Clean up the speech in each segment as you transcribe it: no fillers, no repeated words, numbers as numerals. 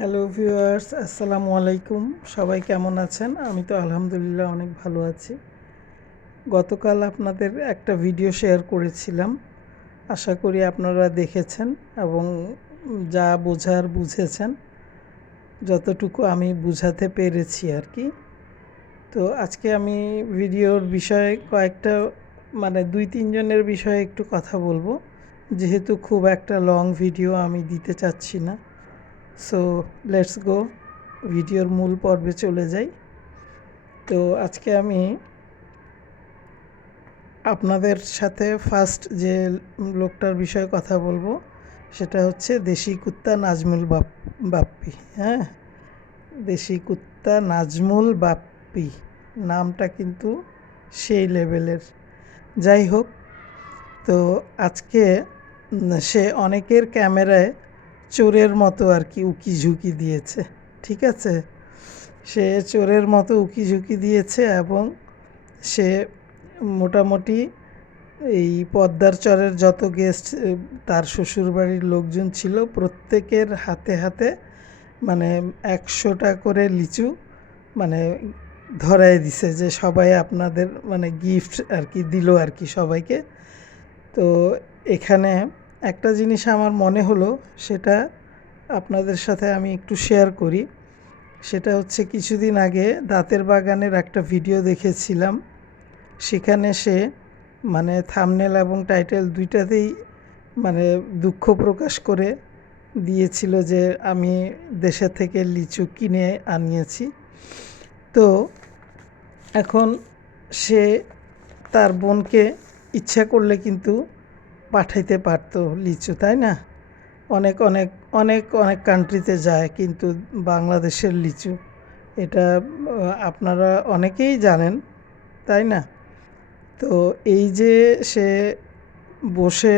Hello viewers, আসসালামু আলাইকুম। সবাই কেমন আছেন? আমি তো আলহামদুলিল্লাহ অনেক ভালো আছি। গতকাল আপনাদের একটা ভিডিও শেয়ার করেছিলাম। আশা করি আপনারা দেখেছেন এবং যা বোঝার বুঝেছেন, যতটুকু আমি বুঝাতে পেরেছি আর কি। তো আজকে আমি ভিডিওর বিষয়ে কয়েকটা দুই তিনজনের বিষয়ে একটু কথা বলবো, যেহেতু খুব একটা লং ভিডিও আমি দিতে চাচ্ছি না। সো লেটস গো, ভিডিওর মূল পর্বে চলে যাই। তো আজকে আমি আপনাদের সাথে ফার্স্ট যে লোকটার বিষয়ে কথা বলবো সেটা হচ্ছে দেশি কুত্তা নাজমুল বাপ্পি। হ্যাঁ, দেশি কুত্তা নাজমুল বাপ্পি নামটা কিন্তু সেই লেভেলের। যাই হোক, তো আজকে সে অনেকের ক্যামেরায় চোরের মতো আর কি উকি ঝুঁকি দিয়েছে। ঠিক আছে, সে চোরের মতো উকি ঝুঁকি দিয়েছে এবং সে মোটামুটি এই পদ্মার চরের যত গেস্ট তার শ্বশুরবাড়ির লোকজন ছিল প্রত্যেকের হাতে হাতে 100টা করে লিচু মানে ধরায় দিছে, যে সবাই আপনাদের গিফট আর কি দিল আর কি সবাইকে। তো এখানে একটা জিনিস আমার মনে হলো, সেটা আপনাদের সাথে আমি একটু শেয়ার করি। সেটা হচ্ছে কিছুদিন আগে দাঁতের বাগানের একটা ভিডিও দেখেছিলাম। সেখানে সে থাম্বনেল এবং টাইটেল দুইটাতেই দুঃখ প্রকাশ করে দিয়েছিল যে আমি দেশে থেকে লিচু কিনে আনিয়েছি। তো এখন সে তার বোনকে ইচ্ছা করলে কিন্তু পাঠাইতে পারতো লিচু, তাই না? অনেক অনেক অনেক অনেক কান্ট্রিতে যায়, কিন্তু বাংলাদেশের লিচু এটা আপনারা অনেকেই জানেন, তাই না? তো এই যে সে বসে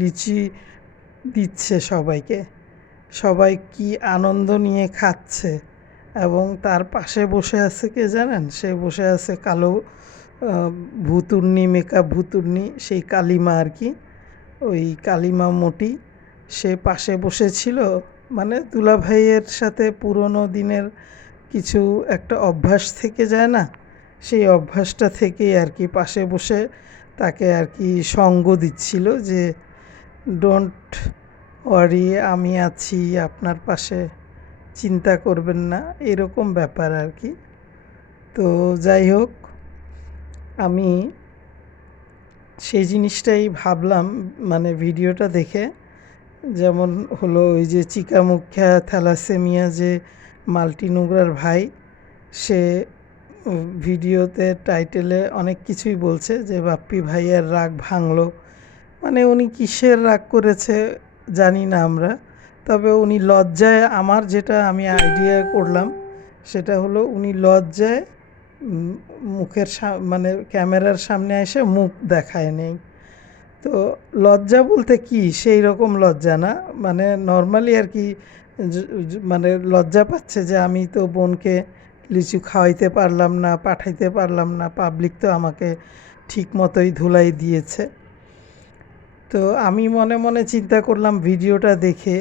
লিচি দিচ্ছে সবাইকে, সবাই কি আনন্দ নিয়ে খাচ্ছে, এবং তার পাশে বসে আছে কে জানেন? সে বসে আছে কালো ভুতুর্নি, মেকআপ ভুতুর্নি, সেই কালিমা আর কি, ওই কালিমা মোটি। সে পাশে বসেছিল, দুলাভাইয়ের সাথে পুরনো দিনের কিছু একটা অভ্যাস থেকে যায় না, সেই অভ্যাসটা থেকেই আর কি পাশে বসে তাকে আর কি সঙ্গ দিচ্ছিল যে ডোন্ট ওয়ারি, আমি আছি আপনার পাশে, চিন্তা করবেন না, এরকম ব্যাপার আর কি। তো যাই হোক, আমি সেই জিনিসটাই ভাবলাম ভিডিওটা দেখে। যেমন হলো ওই যে চিকামুখ্যা থ্যালাসেমিয়া যে মাল্টি নুগরার ভাই, সে ভিডিওতে টাইটেলে অনেক কিছুই বলছে যে বাপ্পি ভাইয়ের রাগ ভাঙলো। উনি কিসের রাগ করেছে জানি না আমরা, তবে উনি লজ্জায়, আমার যেটা আমি আইডিয়া করলাম সেটা হলো উনি লজ্জায় মুখের ক্যামেরার সামনে এসে মুখ দেখায় নেই। তো লজ্জা বলতে কি সেই রকম লজ্জা না, নর্মালি আর কি, লজ্জা পাচ্ছে যে আমি তো বোনকে লিচু খাওয়াইতে পারলাম না, পাঠাইতে পারলাম না, পাবলিক তো আমাকে ঠিক মতোই ধুলাই দিয়েছে। তো আমি মনে মনে চিন্তা করলাম ভিডিওটা দেখে,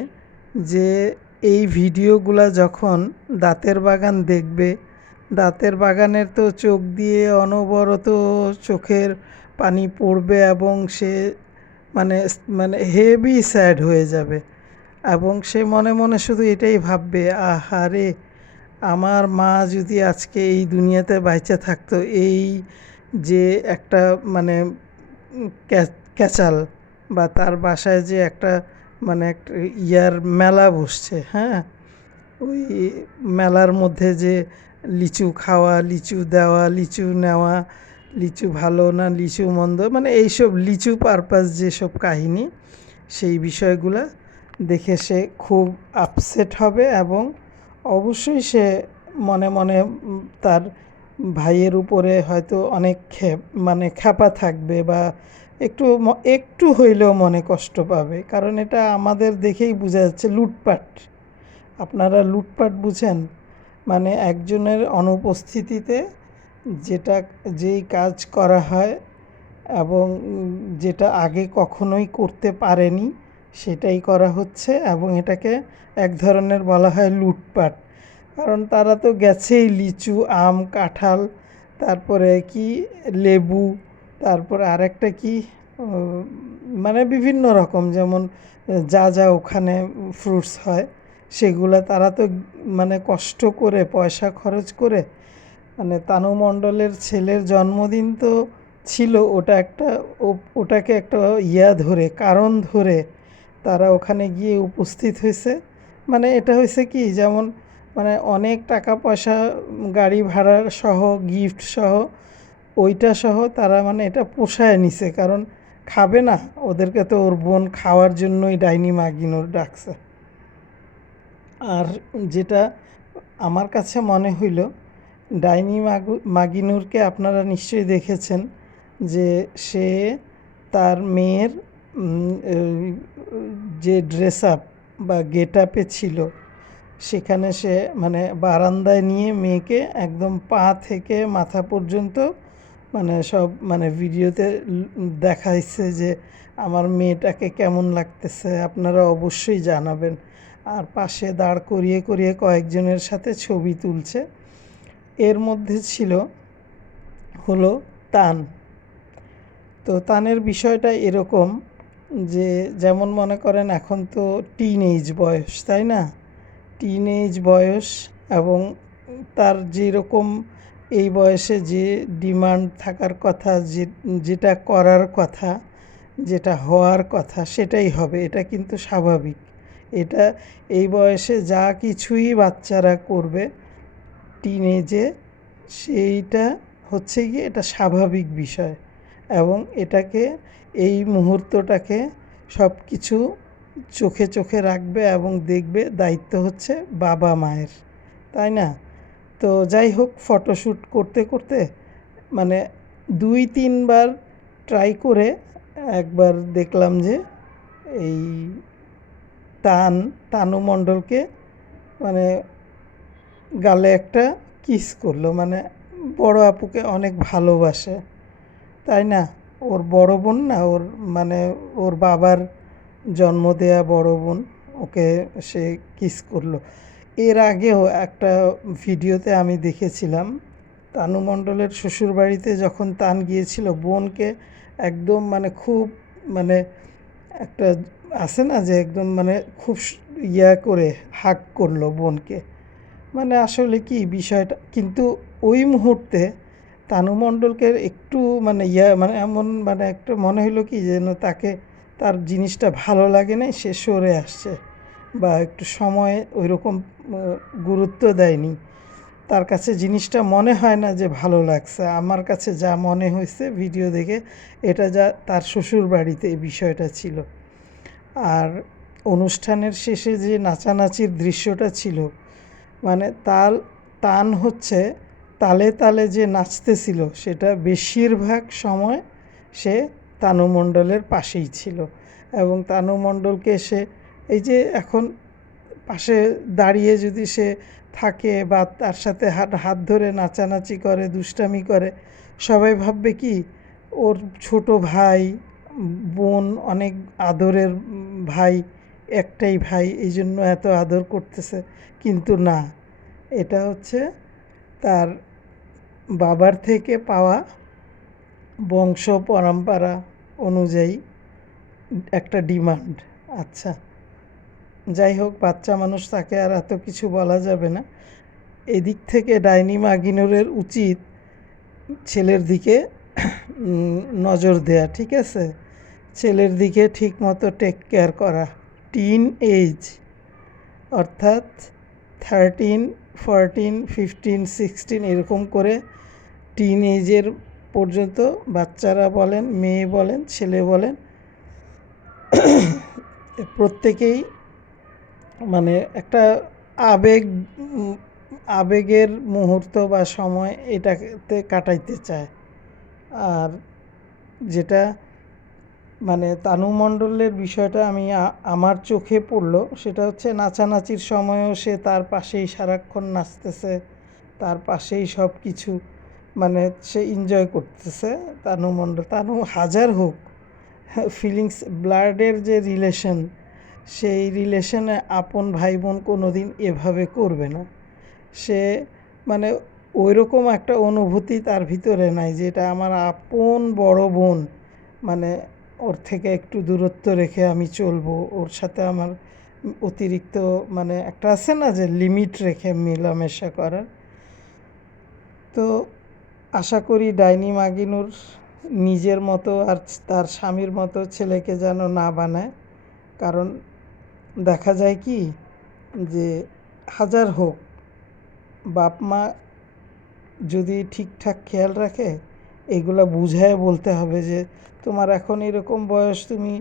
যে এই ভিডিওগুলা যখন দাঁতের বাগান দেখবে, দাঁতের বাগানের তো চোখ দিয়ে অনবরত চোখের পানি পড়বে এবং সে মানে মানে হেভি স্যাড হয়ে যাবে, এবং সে মনে মনে শুধু এটাই ভাববে, আহারে আমার মা যদি আজকে এই দুনিয়াতে বাইচা থাকতো, এই যে একটা ক্যাচাল বা তার বাসায় যে একটা একটা মেলা বসছে, হ্যাঁ, ওই মেলার মধ্যে যে লিচু খাওয়া, লিচু দেওয়া, লিচু নেওয়া, লিচু ভালো না লিচু মন্দ, এইসব লিচু পারপাস যেসব কাহিনী, সেই বিষয়গুলো দেখে সে খুব আপসেট হবে এবং অবশ্যই সে মনে মনে তার ভাইয়ের উপরে হয়তো অনেক খ্যাপা থাকবে, বা একটু একটু হইলেও মনে কষ্ট পাবে, কারণ এটা আমাদের দেখেই বোঝা যাচ্ছে লুটপাট। আপনারা লুটপাট বুঝেন? একজনের অনুপস্থিতিতে যেই কাজ করা হয় এবং যেটা আগে কখনোই করতে পারেনি, সেটাই করা হচ্ছে এবং এটাকে এক ধরনের বলা হয় লুটপাট। কারণ তারা তো গেছেই লিচু, আম, কাঁঠাল, তারপরে কি লেবু, তারপরে আরেকটা কি মানে বিভিন্ন রকম, যেমন যা যা ওখানে ফ্রুটস হয় সেগুলা তারা তো মানে কষ্ট করে পয়সা খরচ করে, মানে তানু মণ্ডলের ছেলের জন্মদিন তো ছিল, ওটা একটা ওটাকে একটা ধরে কারণ ধরে তারা ওখানে গিয়ে উপস্থিত হয়েছে। মানে এটা হয়েছে কি, যেমন মানে অনেক টাকা পয়সা, গাড়ি ভাড়া সহ, গিফট সহ, ওইটা সহ তারা মানে এটা পোষায় নিছে, কারণ খাবে না, ওদেরকে তো ওর বোন খাওয়ার জন্যই ডাইনি মাগিনোর ডাকছে। আর যেটা আমার কাছে মনে হইল, ডাইনি মাগিনুরকে আপনারা নিশ্চয়ই দেখেছেন যে সে তার মেয়ের যে ড্রেস আপ বা গেট আপে ছিল, সেখানে সে মানে বারান্দায় নিয়ে মেয়েকে একদম পা থেকে মাথা পর্যন্ত মানে সব মানে ভিডিওতে দেখাইছে যে আমার মেয়েটাকে কেমন লাগতেছে, আপনারা অবশ্যই জানাবেন। আর পাশে দাঁড় করিয়ে করিয়ে কয়েকজনের সাথে ছবি তুলছে। এর মধ্যে ছিল হলো তান। তো তানের বিষয়টা এরকম যে, যেমন মনে করেন এখন তো টিনএজ বয়স, তাই না? টিনএজ বয়স, এবং তার যেরকম এই বয়সে যে ডিমান্ড থাকার কথা, যেটা করার কথা, যেটা হওয়ার কথা সেটাই হবে, এটা কিন্তু স্বাভাবিক। এটা এই বয়সে যা কিছুই বাচ্চারা করবে টিনেজে, সেইটা হচ্ছে গিয়ে এটা স্বাভাবিক বিষয়। এবং এটাকে, এই মুহূর্তটাকে সব কিছু চোখে চোখে রাখবে এবং দেখবে, দায়িত্ব হচ্ছে বাবা মায়ের, তাই না? তো যাই হোক, ফটোশ্যুট করতে করতে মানে 2-3 বার ট্রাই করে একবার দেখলাম যে এই তানু মণ্ডলকে মানে গালে একটা কিস করলো, মানে বড় আপুকে অনেক ভালোবাসে, তাই না? ওর বড় বোন না, ওর মানে ওর বাবার জন্ম দেয়া বড় বোন, ওকে সে কিস করলো। এর আগেও একটা ভিডিওতে আমি দেখেছিলাম, তানু মণ্ডলের শ্বশুরবাড়িতে যখন তান গিয়েছিল, বোনকে একদম মানে খুব মানে একটা আছে না যে একদম মানে খুব করে হাগ করলো বোনকে। মানে আসলে কি বিষয়টা, কিন্তু ওই মুহূর্তে তানু মণ্ডলকে একটু মানে মানে এমন মানে একটা মনে হলো কি যেন তাকে, তার জিনিসটা ভালো লাগে না, সে সরে আসছে বা একটু সময় ওই রকম গুরুত্ব দেয়নি, তার কাছে জিনিসটা মনে হয় না যে ভালো লাগছে। আমার কাছে যা মনে হয়েছে ভিডিও দেখে, এটা যা তার শ্বশুর বাড়িতে এই বিষয়টা ছিল। আর অনুষ্ঠানের শেষে যে নাচানাচির দৃশ্যটা ছিল, মানে তান হচ্ছে তালে তালে যে নাচতেছিল, সেটা বেশিরভাগ সময় সে তানু মণ্ডলের পাশেই ছিল। এবং তানু মণ্ডলকে সে এই যে এখন পাশে দাঁড়িয়ে যদি সে থাকে বা তার সাথে হাত ধরে নাচানাচি করে, দুষ্টামি করে, সবাই ভাববে কি ওর ছোট ভাই, বোন, অনেক আদরের ভাই, একটাই ভাই, এই জন্য এত আদর করতেছে। কিন্তু না, এটা হচ্ছে তার বাবার থেকে পাওয়া বংশ পরম্পরা অনুযায়ী একটা ডিমান্ড। আচ্ছা, যাই হোক, বাচ্চা মানুষ, তাকে আর এত কিছু বলা যাবে না। এদিক থেকে ডাইনি মাগিনুরের উচিত ছেলের দিকে নজর দেয়া, ঠিক আছে? ছেলের দিকে ঠিক মতো টেক কেয়ার করা। টিন এজ অর্থাৎ 13, 14, 15, 16 এরকম করে টিন এজের পর্যন্ত বাচ্চারা বলেন, মেয়ে বলেন, ছেলে বলেন, প্রত্যেকেই মানে একটা আবেগ আবেগের মুহূর্ত বা সময় এটাতে কাটাইতে চায়। আর যেটা মানে তানু মণ্ডলের বিষয়টা আমি আমার চোখে পড়লো, সেটা হচ্ছে নাচানাচির সময়ও সে তার পাশেই সারাক্ষণ নাচতেছে, তার পাশেই সব কিছু মানে সে এনজয় করতেছে। তানু হাজার হোক ফিলিংস ব্লাডের যে রিলেশন, সেই রিলেশনে আপন ভাই বোন কোনো দিন এভাবে করবে না। সে মানে ওইরকম একটা অনুভূতি তার ভিতরে নাই যে এটা আমার আপন বড় বোন, মানে ওর থেকে একটু দূরত্ব রেখে আমি চলবো, ওর সাথে আমার অতিরিক্ত মানে একটা আছে না যে লিমিট রেখে মেলামেশা করার। তো আশা করি ডাইনি মাগিনুর নিজের মতো আর তার স্বামীর মতো ছেলেকে যেন না বানায়। কারণ দেখা যায় কি যে হাজার হোক বাপ মা যদি ঠিকঠাক খেয়াল রাখে, এগুলো বুঝায় বলতে হবে যে তোমার এখন এরকম বয়স, তুমি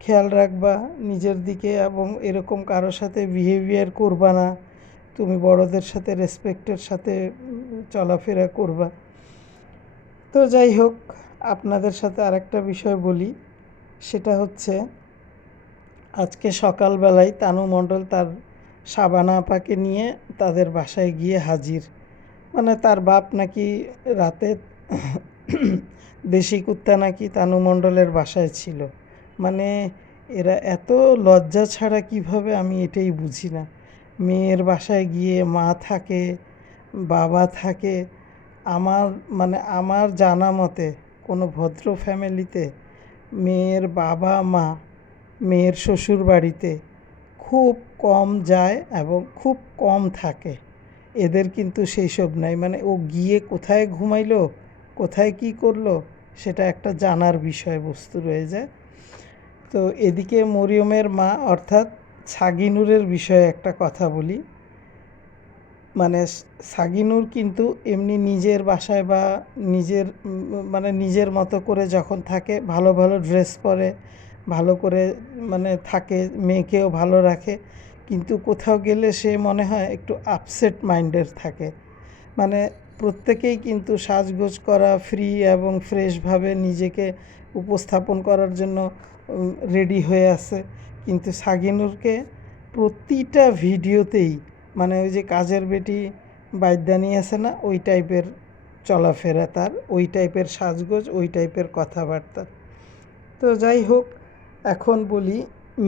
খেয়াল রাখবা নিজের দিকে এবং এরকম কারোর সাথে বিহেভিয়ার করবা না, তুমি বড়দের সাথে রেসপেক্টের সাথে চলাফেরা করবা। তো যাই হোক, আপনাদের সাথে আরেকটা বিষয় বলি, সেটা হচ্ছে আজকে সকালবেলায় তানু মণ্ডল তার শাবানা আপাকে নিয়ে তাদের বাসায় গিয়ে হাজির। মানে তার বাপ নাকি রাতে দেশি কুত্তা নাকি তানু মণ্ডলের বাসায় ছিল। মানে এরা এত লজ্জা ছাড়া কিভাবে, আমি এটাই বুঝি না। মেয়ের বাসায় গিয়ে মা থাকে, বাবা থাকে। আমার মানে আমার জানা মতে কোনো ভদ্র ফ্যামিলিতে মেয়ের বাবা মা মেয়ের শ্বশুর বাড়িতে খুব কম যায় এবং খুব কম থাকে। এদের কিন্তু সেই সব নাই, মানে ও গিয়ে কোথায় ঘুমাইলো, কোথায় কি করলো, সেটা একটা জানার বিষয়বস্তু রয়ে যায়। তো এদিকে মরিয়মের মা অর্থাৎ সাগিনুরের বিষয়ে একটা কথা বলি। মানে সাগিনুর কিন্তু এমনি নিজের বাসায় বা নিজের মানে নিজের মতো করে যখন থাকে, ভালো ভালো ড্রেস পরে, ভালো করে মানে থাকে, মেয়েকেও ভালো রাখে। কিন্তু কোথাও গেলে সে মনে হয় একটু আপসেট মাইন্ডের থাকে। মানে প্রত্যেকেই কিন্তু সাজগোজ করা, ফ্রি এবং ফ্রেশভাবে নিজেকে উপস্থাপন করার জন্য রেডি হয়ে আছে। কিন্তু সাগিনুরকে প্রতিটা ভিডিওতেই মানে ওই যে কাজের বেটি বাইদানি আছে না, ওই টাইপের চলাফেরা তার, ওই টাইপের সাজগোজ, ওই টাইপের কথাবার্তা। তো যাই হোক, এখন বলি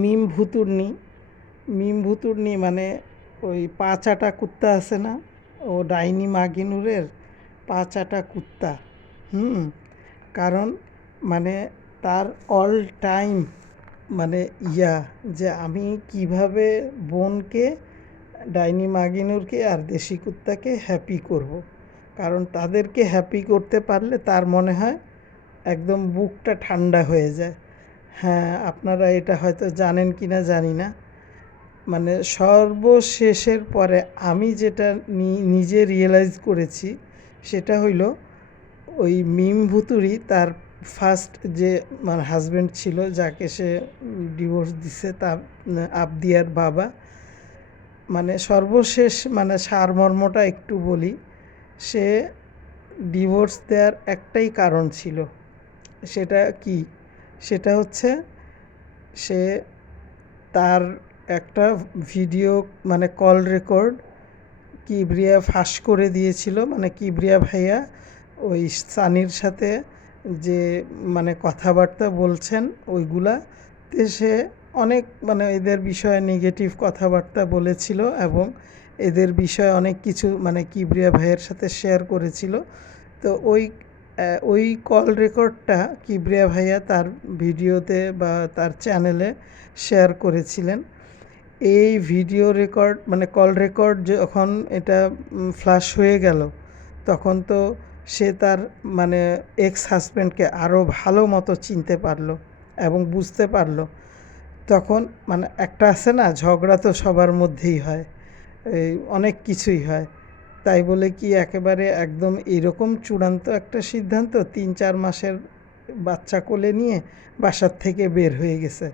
মিম ভুতুড়নি। মিম ভুতুড়নি মানে ওই পা চাটা কুত্তা আছে না, ও ডাইনি মাগিনুরের পা চাটা কুত্তা। কারণ মানে তার অল টাইম মানে যে আমি কিভাবে বোনকে, ডাইনি মাগিনুরকে আর দেশি কুত্তাকে হ্যাপি করব। কারণ তাদেরকে হ্যাপি করতে পারলে তার মনে হয় একদম বুকটা ঠান্ডা হয়ে যায়। হ্যাঁ, আপনারা এটা হয়তো জানেন কি না জানি না, মানে সর্বশেষের পরে আমি যেটা নিজে রিয়েলাইজ করেছি সেটা হইল ওই মিম ভুতুড়ি তার ফার্স্ট যে মানে হাজব্যান্ড ছিল, যাকে সে ডিভোর্স দিছে, তা আবদিয়ার বাবা। মানে সর্বশেষ মানে সারমর্মটা একটু বলি, সে ডিভোর্স দেওয়ার একটাই কারণ ছিল। সেটা কি? সেটা হচ্ছে সে তার একটা ভিডিও মানে কল রেকর্ড কিবরিয়া ফাঁস করে দিয়েছিল। মানে কিবরিয়া ভাইয়া ওই সানির সাথে যে মানে কথাবার্তা বলছেন ওইগুলাতে সে অনেক মানে এদের বিষয়ে নেগেটিভ কথাবার্তা বলেছিল এবং এদের বিষয়ে অনেক কিছু মানে কিবরিয়া ভাইয়ের সাথে শেয়ার করেছিল। তো ওই কল রেকর্ডটা কিবরিয়া ভাইয়া তার ভিডিওতে বা তার চ্যানেলে শেয়ার করেছিলেন। এই ভিডিও রেকর্ড মানে কল রেকর্ড যখন এটা ফ্ল্যাশ হয়ে গেল, তখন তো সে তার মানে এক্স হাজব্যান্ডকে আরও ভালো মতো চিনতে পারলো এবং বুঝতে পারলো। তখন মানে একটা আছে না, ঝগড়া তো সবার মধ্যেই হয়, এই অনেক কিছুই হয়, তাই বলে কি একেবারে একদম এরকম চূড়ান্ত একটা সিদ্ধান্ত 3-4 মাসের বাচ্চা কোলে নিয়ে বাসার থেকে বের হয়ে গেছে।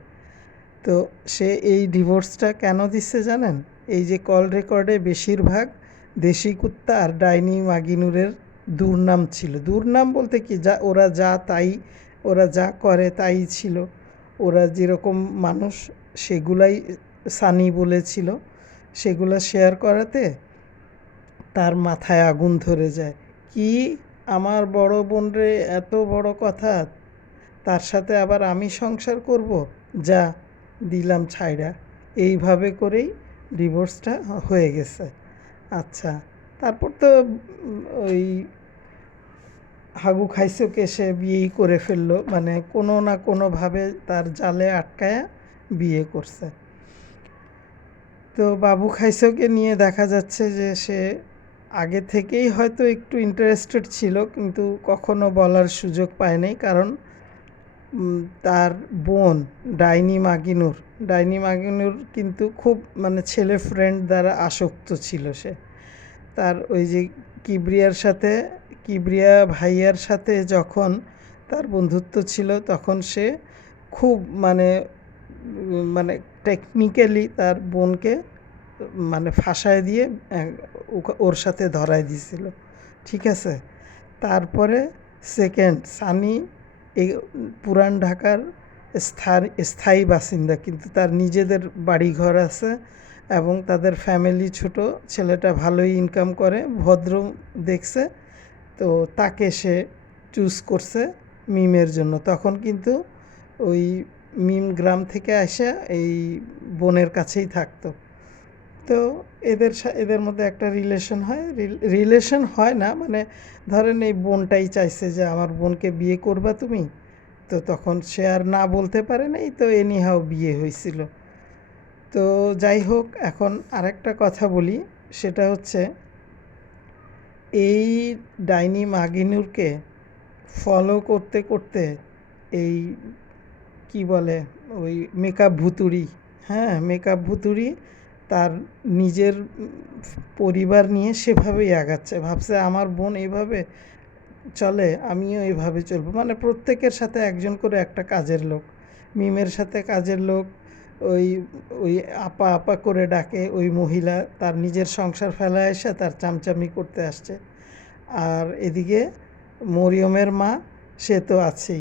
তো সে এই ডিভোর্সটা কেন দিচ্ছে জানেন? এই যে কল রেকর্ডে বেশিরভাগ দেশি কুত্তা আর ডাইনি মাগিনুরের দুর্নাম ছিল। দুর্নাম বলতে কি, ওরা যা করে তাই ছিল, ওরা যেরকম মানুষ সেগুলাই সানি বলেছিল। সেগুলো শেয়ার করাতে তার মাথায় আগুন ধরে যায়। কি আমার বড় বোন রে, এত বড় কথা, তার সাথে আবার আমি সংসার করব? যা দিলাম ছাইড়া। এইভাবে করেই ডিভোর্সটা হয়ে গেছে। আচ্ছা, তারপর তো ওই হাগু খাইসুকে সে বিয়েই করে ফেললো, মানে কোনো না কোনোভাবে তার জালে আটকায়া বিয়ে করছে। তো বাবু খাইসুকে নিয়ে দেখা যাচ্ছে যে সে আগে থেকেই হয়তো একটু ইন্টারেস্টেড ছিল, কিন্তু কখনো বলার সুযোগ পায় নাই, কারণ তার বোন ডাইনি মাগিনুর কিন্তু খুব মানে ছেলে ফ্রেন্ড দ্বারা আসক্ত ছিল সে। তার ওই যে কিবরিয়া ভাইয়ার সাথে যখন তার বন্ধুত্ব ছিল, তখন সে খুব মানে টেকনিক্যালি তার বোনকে মানে ফাঁসায় দিয়ে ওর সাথে ধরায় দিয়েছিল, ঠিক আছে। তারপরে সেকেন্ড সানি এই পুরান ঢাকার স্থায়ী বাসিন্দা, কিন্তু তার নিজেদের বাড়িঘর আছে এবং তাদের ফ্যামিলি ছোট, ছেলেটা ভালোই ইনকাম করে, ভদ্র দেখছে, তো তাকে সে চুজ করছে মিমের জন্য। তখন কিন্তু ওই মিম গ্রাম থেকে আসা এই বোনের কাছেই থাকতো। তো এদের মধ্যে একটা রিলেশন হয় না, মানে ধরেন এই বোনটাই চাইছে যে আমার বোনকে বিয়ে করবা তুমি, তো তখন সে আর না বলতে পারে নাই, তো এনিহাও বিয়ে হয়েছিল। তো যাই হোক, এখন আরেকটা কথা বলি, সেটা হচ্ছে এই ডাইনি মাগিনুরকে ফলো করতে করতে এই কি বলে ওই মেকআপ ভুতুড়ি তার নিজের পরিবার নিয়ে সেভাবেই আগাচ্ছে, ভাবছে আমার বোন এইভাবে চলে, আমিও এইভাবে চলবো, মানে প্রত্যেকের সাথে একজন করে একটা কাজের লোক। মিমের সাথে কাজের লোক, ওই ওই আপা আপা করে ডাকে ওই মহিলা, তার নিজের সংসার ফেলা এসে তার চামচামি করতে আসছে। আর এদিকে মরিয়মের মা, সে তো আছেই।